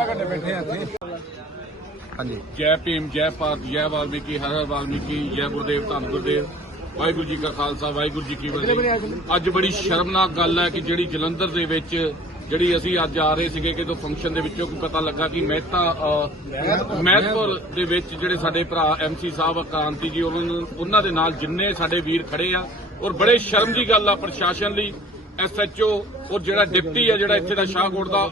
ਘੰਟੇ ਬੈਠੇ ਜੈ ਭੀਮ ਜੈ ਭਾਰਤ ਜੈ ਵਾਲਮੀਕੀ ਹਰ ਹਰ ਵਾਲਮੀਕੀ ਜੈ ਗੁਰਦੇਵ ਧੰਨ ਗੁਰਦੇਵ। ਵਾਹਿਗੁਰੂ ਜੀ ਕਾ ਖਾਲਸਾ ਵਾਹਿਗੁਰੂ ਜੀ ਕੀ ਫਤਿਹ। ਅੱਜ ਬੜੀ ਸ਼ਰਮਨਾਕ ਗੱਲ ਹੈ ਕਿ ਜਿਹੜੀ ਜਲੰਧਰ ਦੇ ਵਿੱਚ ਜਿਹੜੀ ਅਸੀਂ ਅੱਜ ਆ ਰਹੇ ਸੀਗੇ ਕਿ ਤੋਂ ਫੰਕਸ਼ਨ ਦੇ ਵਿੱਚੋਂ ਕੋਈ ਪਤਾ ਲੱਗਾ ਕਿ ਮਹਿਤਾ ਮਹਿਤਪੁਰ ਦੇ ਵਿੱਚ ਜਿਹੜੇ ਸਾਡੇ ਭਰਾ ਐਮਸੀ ਸਾਹਿਬ ਕਾਂਤੀ ਜੀ ਉਹਨਾਂ ਦੇ ਨਾਲ ਜਿੰਨੇ ਸਾਡੇ ਵੀਰ ਖੜੇ ਆ ਔਰ ਬੜੇ ਸ਼ਰਮ ਦੀ ਗੱਲ ਆ ਪ੍ਰਸ਼ਾਸਨ ਲਈ। ਐਸਐਚਓ ਔਰ ਜਿਹੜਾ ਡਿਪਟੀ ਆ, ਜਿਹੜਾ ਇੱਥੇ ਦਾ ਸ਼ਾਹਕੋਟ ਦਾ,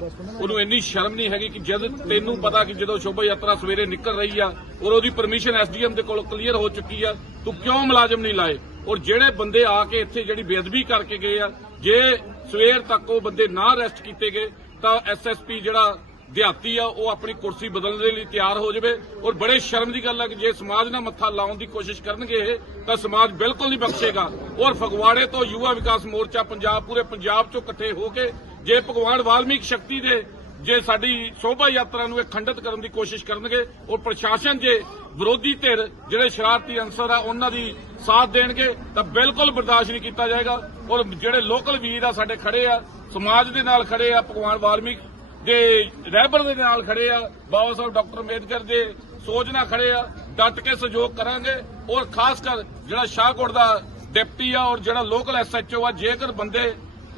ਉਹਨੂੰ ਇੰਨੀ ਸ਼ਰਮ ਨਹੀਂ ਹੈਗੀ ਕਿ ਜਦ ਤੈਨੂੰ ਪਤਾ ਕਿ ਜਦੋਂ ਸ਼ੋਭਾ ਯਾਤਰਾ ਸਵੇਰੇ ਨਿਕਲ ਰਹੀ ਆ, ਔਰ ਉਹਦੀ ਪਰਮਿਸ਼ਨ ਐਸਡੀਐਮ ਦੇ ਕੋਲ ਕਲੀਅਰ ਹੋ ਚੁੱਕੀ ਆ, ਤੂੰ ਕਿਉਂ ਮੁਲਾਜ਼ਮ ਨਹੀਂ ਲਾਏ? ਔਰ ਜਿਹੜੇ ਬੰਦੇ ਆ ਕੇ ਇੱਥੇ ਜਿਹੜੀ ਬੇਅਦਬੀ ਕਰਕੇ ਗਏ ਆ, ਜੇ ਸਵੇਰ ਤੱਕ ਉਹ ਬੰਦੇ ਨਾ ਅਰੈਸਟ ਕੀਤੇ ਗਏ, ਤਾਂ ਐਸਐਸਪੀ ਜਿਹੜਾ ਦਿਹਾਤੀ ਆ, ਉਹ ਆਪਣੀ ਕੁਰਸੀ ਬਦਲਣ ਦੇ ਲਈ ਤਿਆਰ ਹੋ ਜਾਵੇ, ਔਰ ਬੜੇ ਸ਼ਰਮ ਦੀ ਗੱਲ ਆ ਕਿ ਜੇ ਸਮਾਜ ਨਾਲ ਮੱਥਾ ਲਾਉਣ ਦੀ ਕੋਸ਼ਿਸ਼ ਕਰਨਗੇ ਇਹ, ਤਾਂ ਸਮਾਜ ਬਿਲਕੁਲ ਨਹੀਂ ਬਖਸ਼ੇਗਾ। ਔਰ ਫਗਵਾੜੇ ਤੋਂ ਯੁਵਾ ਵਿਕਾਸ ਮੋਰਚਾ ਪੰਜਾਬ, ਪੂਰੇ ਪੰਜਾਬ ਚੋਂ ਇਕੱਠੇ ਹੋ ਕੇ ਜੇ ਭਗਵਾਨ ਵਾਲਮੀਕ ਸ਼ਕਤੀ ਦੇ, ਜੇ ਸਾਡੀ ਸ਼ੋਭਾ ਯਾਤਰਾ ਨੂੰ ਇਹ ਖੰਡਿਤ ਕਰਨ ਦੀ ਕੋਸ਼ਿਸ਼ ਕਰਨਗੇ, ਔਰ ਪ੍ਰਸ਼ਾਸਨ ਜੇ ਵਿਰੋਧੀ ਧਿਰ ਜਿਹੜੇ ਸ਼ਰਾਰਤੀ ਅੰਸਰ ਆ, ਉਹਨਾਂ ਦੀ ਸਾਥ ਦੇਣਗੇ, ਤਾਂ ਬਿਲਕੁਲ ਬਰਦਾਸ਼ਤ ਨਹੀਂ ਕੀਤਾ ਜਾਏਗਾ। ਔਰ ਜਿਹੜੇ ਲੋਕਲ ਵੀਰ ਆ ਸਾਡੇ ਖੜੇ ਆ, ਸਮਾਜ ਦੇ ਨਾਲ ਖੜੇ ਆ, ਭਗਵਾਨ ਵਾਲਮੀਕ ਦੇ ਰਹਿਬਰ ਦੇ ਨਾਲ ਖੜੇ ਆ, ਬਾਬਾ ਸਾਹਿਬ ਡਾਕਟਰ ਅੰਬੇਦਕਰ ਦੇ ਸੋਚ ਨਾਲ ਖੜੇ ਆ, ਡਟ ਕੇ ਸਹਿਯੋਗ ਕਰਾਂਗੇ, ਔਰ ਖਾਸ ਕਰ ਜਿਹੜਾ ਸ਼ਾਹਕੋਟ ਦਾ ਡਿਪਟੀ ਆ ਔਰ ਜਿਹੜਾ ਲੋਕਲ ਐਸਐਚਓ ਆ, ਜੇਕਰ ਬੰਦੇ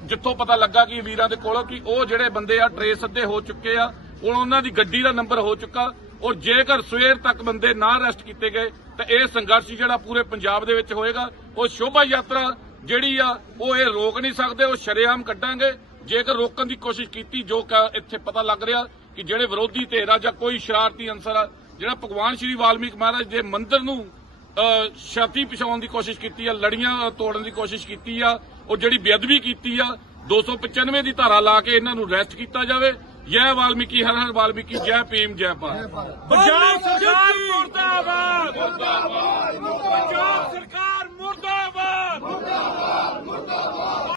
ਜਿੱਥੋਂ ਪਤਾ ਲੱਗਾ ਕਿ ਵੀਰਾਂ ਦੇ ਕੋਲੋਂ ਕਿ ਉਹ ਜਿਹੜੇ ਬੰਦੇ ਆ ਟਰੇਸ ਅੱਧੇ ਹੋ ਚੁੱਕੇ ਆ ਉਹਨਾਂ ਦੀ ਗੱਡੀ ਦਾ ਨੰਬਰ ਹੋ ਚੁੱਕਾ, ਔਰ ਜੇਕਰ ਸਵੇਰ ਤੱਕ ਬੰਦੇ ਨਾ ਅਰੈਸਟ ਕੀਤੇ ਗਏ, ਤਾਂ ਇਹ ਸੰਘਰਸ਼ ਜਿਹੜਾ ਪੂਰੇ ਪੰਜਾਬ ਦੇ ਵਿੱਚ ਹੋਏਗਾ। ਉਹ ਸ਼ੋਭਾ ਯਾਤਰਾ ਜਿਹੜੀ ਆ, ਉਹ ਇਹ ਰੋਕ ਨਹੀਂ ਸਕਦੇ, ਉਹ ਸ਼ਰੇਆਮ ਕੱਢਾਂਗੇ। ਜੇਕਰ ਰੋਕਣ ਦੀ ਕੋਸ਼ਿਸ਼ ਕੀਤੀ, ਜੋ ਇੱਥੇ ਪਤਾ ਲੱਗ ਰਿਹਾ ਕਿ ਜਿਹੜੇ ਵਿਰੋਧੀ ਧਿਰ ਆ ਜਾਂ ਕੋਈ ਸ਼ਰਾਰਤੀ ਅੰਸਰ ਆ, ਜਿਹੜਾ ਭਗਵਾਨ ਸ਼੍ਰੀ ਵਾਲਮੀਕ ਮਹਾਰਾਜ ਦੇ ਮੰਦਿਰ ਨੂੰ ਛਾਤੀ ਪਛਾਉਣ ਦੀ ਕੋਸ਼ਿਸ਼ ਕੀਤੀ ਆ, ਲੜੀਆਂ ਤੋੜਨ ਦੀ ਕੋਸ਼ਿਸ਼ ਕੀਤੀ ਆ, ਉਹ ਜਿਹੜੀ ਬੇਅਦਬੀ ਕੀਤੀ ਆ 295 ਦੀ ਧਾਰਾ ਲਾ ਕੇ ਇਹਨਾਂ ਨੂੰ ਰੈਸਟ ਕੀਤਾ ਜਾਵੇ। ਜੈ ਵਾਲਮੀਕੀ, ਹਰ ਹਰ ਵਾਲਮੀਕੀ, ਜੈ ਭੀਮ, ਜੈ ਭਾਰਤ। ਪੰਜਾਬ ਸਰਕਾਰ ਮੁਰਦਾਬਾਦ। ਮੁਰਦਾਬਾਦ।